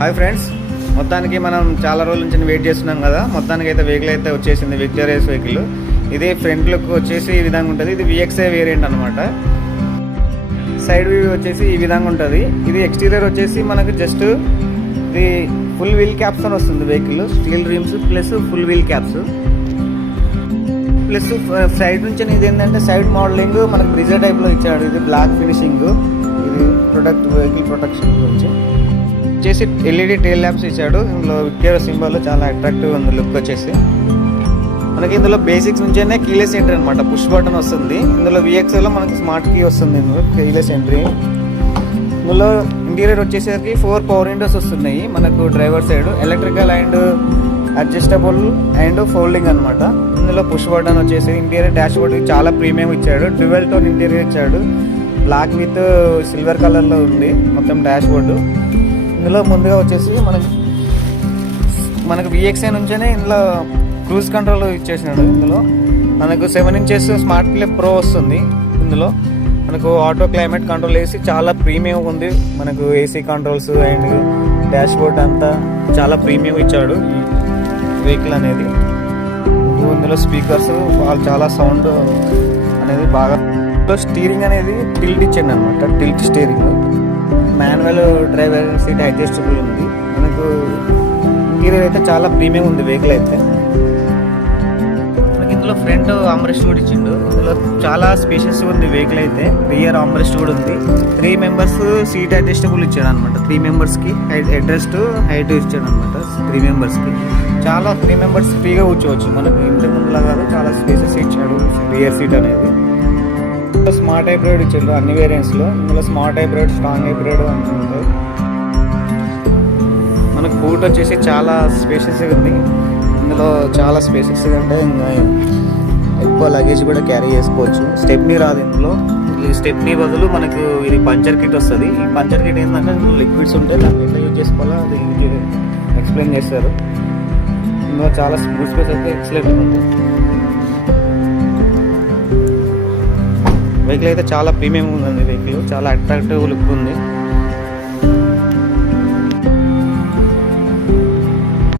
Hi friends, మొత్తానికి మనం చాలా రోజుల నుంచి వెయిట్ చేస్తున్నాం కదా. మొత్తానికి అయితే వెహికల్ అయితే వచ్చేసింది, విక్టోరియస్ వెహికల్. ఇది ఫ్రంట్ లుక్ వచ్చేసి ఈ విధంగా ఉంటుంది. ఇది VXI వేరియంట్ అనమాట. సైడ్ వ్యూ వచ్చేసి ఈ విధంగా ఉంటుంది. ఇది ఎక్స్టీరియర్ వచ్చేసి మనకు జస్ట్ ఇది ఫుల్ వీల్ క్యాప్స్ అని వస్తుంది vehicle. Steel rims plus full wheel caps plus side నుంచి ఇది ఏంటంటే సైడ్ మోడలింగ్ మనకు బ్రిజర్ టైప్లో ఇచ్చాడు. ఇది బ్లాక్ ఫినిషింగ్. ఇది వెహికల్ ప్రొటెక్షన్ గురించి వచ్చేసి LED టైల్ ల్యాంప్స్ ఇచ్చాడు. ఇందులో విక్టోరియా సింబల్ చాలా అట్రాక్టివ్ ఉంది లుక్ వచ్చేసి. మనకి ఇందులో బేసిక్స్ నుంచేనే కీలెస్ ఎంట్రీ అనమాట, పుష్ బటన్ వస్తుంది. ఇందులో VXIలో మనకి స్మార్ట్ కీ వస్తుంది. ఇందులో కీలెస్ ఎంట్రీ. ఇందులో ఇంటీరియర్ వచ్చేసరికి 4 పవర్ విండోస్ వస్తున్నాయి మనకు. Driver side electrical and adjustable and folding అనమాట. ఇందులో పుష్ బటన్ వచ్చేసి ఇంటీరియర్ డాష్ బోర్డ్ చాలా ప్రీమియం ఇచ్చాడు. డ్యువెల్ టోన్ ఇంటీరియర్ ఇచ్చాడు. బ్లాక్ విత్ సిల్వర్ కలర్లో ఉంది మొత్తం డాష్ బోర్డు. ఇందులో ముందుగా వచ్చేసి మనకు VXI నుంచేనే ఇందులో క్రూజ్ కంట్రోల్ ఇచ్చేసినాడు. ఇందులో మనకు 7 ఇంచెస్ స్మార్ట్ ప్లే ప్రో వస్తుంది. ఇందులో మనకు ఆటో క్లైమేట్ కంట్రోల్ వేసి చాలా ప్రీమియం ఉంది. మనకు AC controls and dash board అంతా చాలా ప్రీమియం ఇచ్చాడు ఈ వెహికల్ అనేది. ఇందులో స్పీకర్స్ చాలా సౌండ్ అనేది బాగా. స్టీరింగ్ అనేది టిల్ట్ ఇచ్చాడు అనమాట, tilt steering. Manual driver seat adjustable ఉంది. మనకు ఇంటీరియర్ అయితే చాలా ప్రీమియం ఉంది వెహికల్ అయితే. మనకి ఇందులో ఫ్రంట్ ఆర్మ్రెస్ట్ కూడా ఇచ్చిండు. ఇందులో చాలా స్పేషియస్ ఉంది వెహికల్ అయితే. రియర్ ఆర్మ్రెస్ట్ కూడా ఉంది. 3 మెంబర్స్ సీట్ అడ్జస్టబుల్ ఇచ్చాడు అనమాట. 3 మెంబర్స్కి హెడ్ హైట్ ఇచ్చాడు అనమాట. 3 మెంబర్స్కి చాలా 3 మెంబర్స్ ఫ్రీగా కూర్చోవచ్చు. మనకు ఇంటి ముందులా కాదు, చాలా స్పేసెస్ ఇచ్చాడు రియర్ సీట్ అనేది. స్మార్ట్ హైబ్రిడ్ ఇచ్చాడు అన్ని వేరియంట్స్లో. ఇందులో స్మార్ట్ హైబ్రిడ్, స్ట్రాంగ్ హైబ్రిడ్ అని ఉంటుంది. మనకు బూట్ వచ్చేసి చాలా స్పేషియస్గా ఉంది. ఇందులో చాలా స్పేషియస్గా అంటే ఇంకా ఎక్కువ లగేజ్ కూడా క్యారీ చేసుకోవచ్చు. స్టెప్నీ రాదు ఇందులో. ఈ స్టెప్నీ బదులు మనకు ఇది పంచర్ కిట్ వస్తుంది. ఈ పంచర్ కిట్ ఏంటంటే ఇందులో లిక్విడ్స్ ఉంటాయి, దాన్ని ఎట్లా యూజ్ చేసుకోవాలో అది ఎక్స్ప్లెయిన్ చేస్తారు. ఇందులో చాలా బూట్ స్పేస్ అయితే ఎక్సలెంట్ ఉంది. వెహికల్ అయితే చాలా ప్రీమియం ఉందండి. వెహికల్ చాలా అట్రాక్టివ్ లుక్ ఉంది.